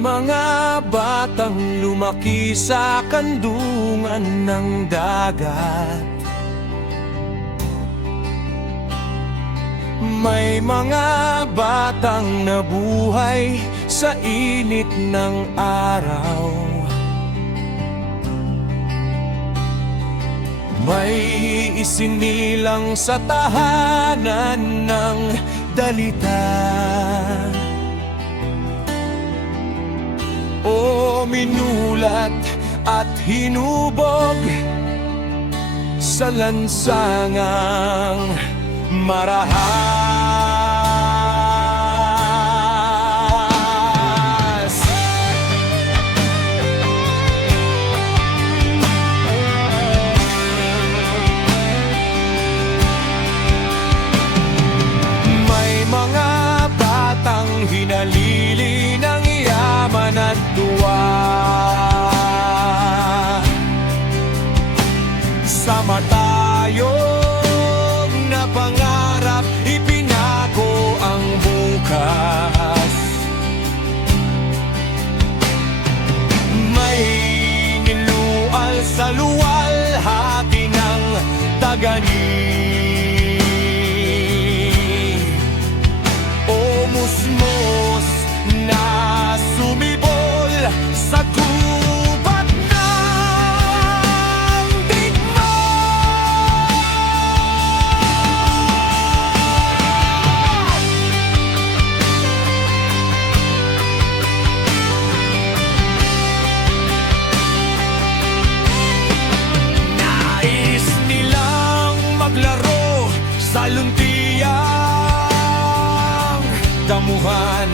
mga batang lumaki sa kandungan ng dagat. May mga batang nabuhay sa init ng araw. May isinilang sa tahanan ng dalita. O minulat at hinubog sa lansangang marahas. May mga batang hinalili ng yaman at tuwa. Sa matayog na pangarap, ipinago ang bukas. May nilual sa luwalhati ng tagani. O musmos na sumibol sa gubat ng digma. Nais nilang maglaro sa luntiang damuhan.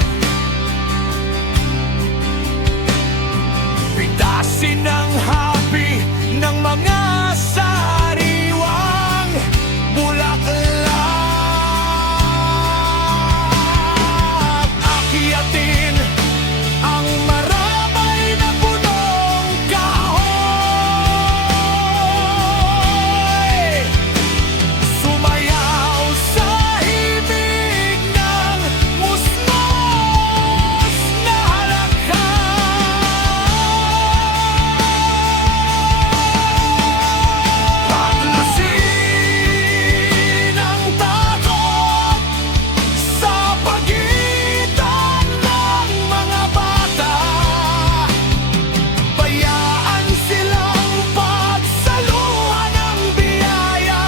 Pitasin ang habi ng mga sariwang bulaklak. Akyatin ang marabay na punong kahoy. Sumayaw sa himig ng musmos na Paklasin ang takot sa pagitan ng mga bata. Bayaan silang pagsaluhan ng biyaya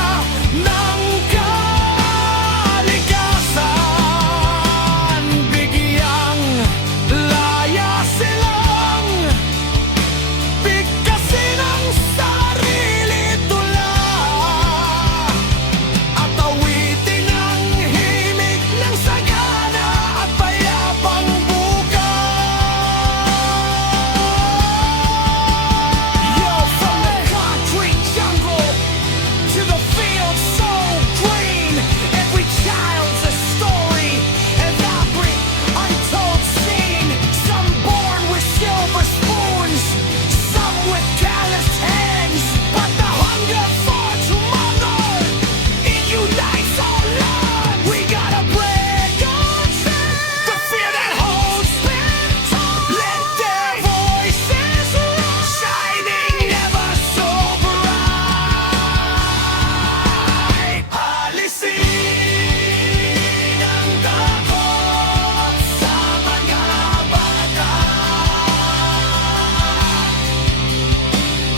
ng kalikasan. Bigyang laya silang bigkasin ang sarili tula at awitin ang himig ng sagana at payapang bukas. Yo, from the concrete jungle to the field so green, every child's a story, an vibrant, untold scene. Some born with silver spoons, some with calloused hands, but the hunger for tomorrow, it unites our land. We gotta break our chains. The fear that holds them tall, let their voices rise, shining never so bright. Alisin ang takot sa mga bata.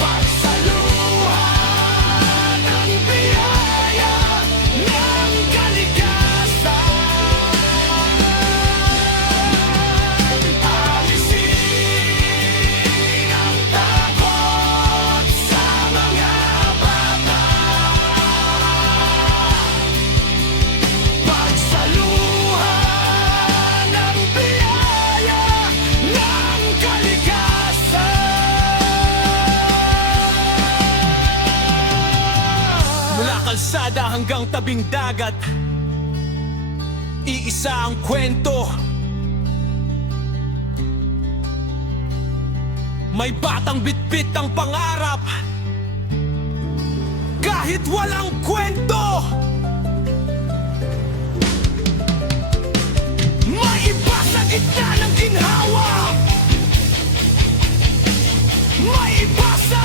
Pagsaluhan ang biyaya ng kalikasan. Alisin ang takot sa mga bata. Pagsaluhan ang biyaya ng kalikasan. Mula kalsada hanggang tabing dagat, iisa ang kwento. May batang bitbit ang pangarap, kahit walang kwento. May iba sa gitna ng ginhawa, Mighty Boston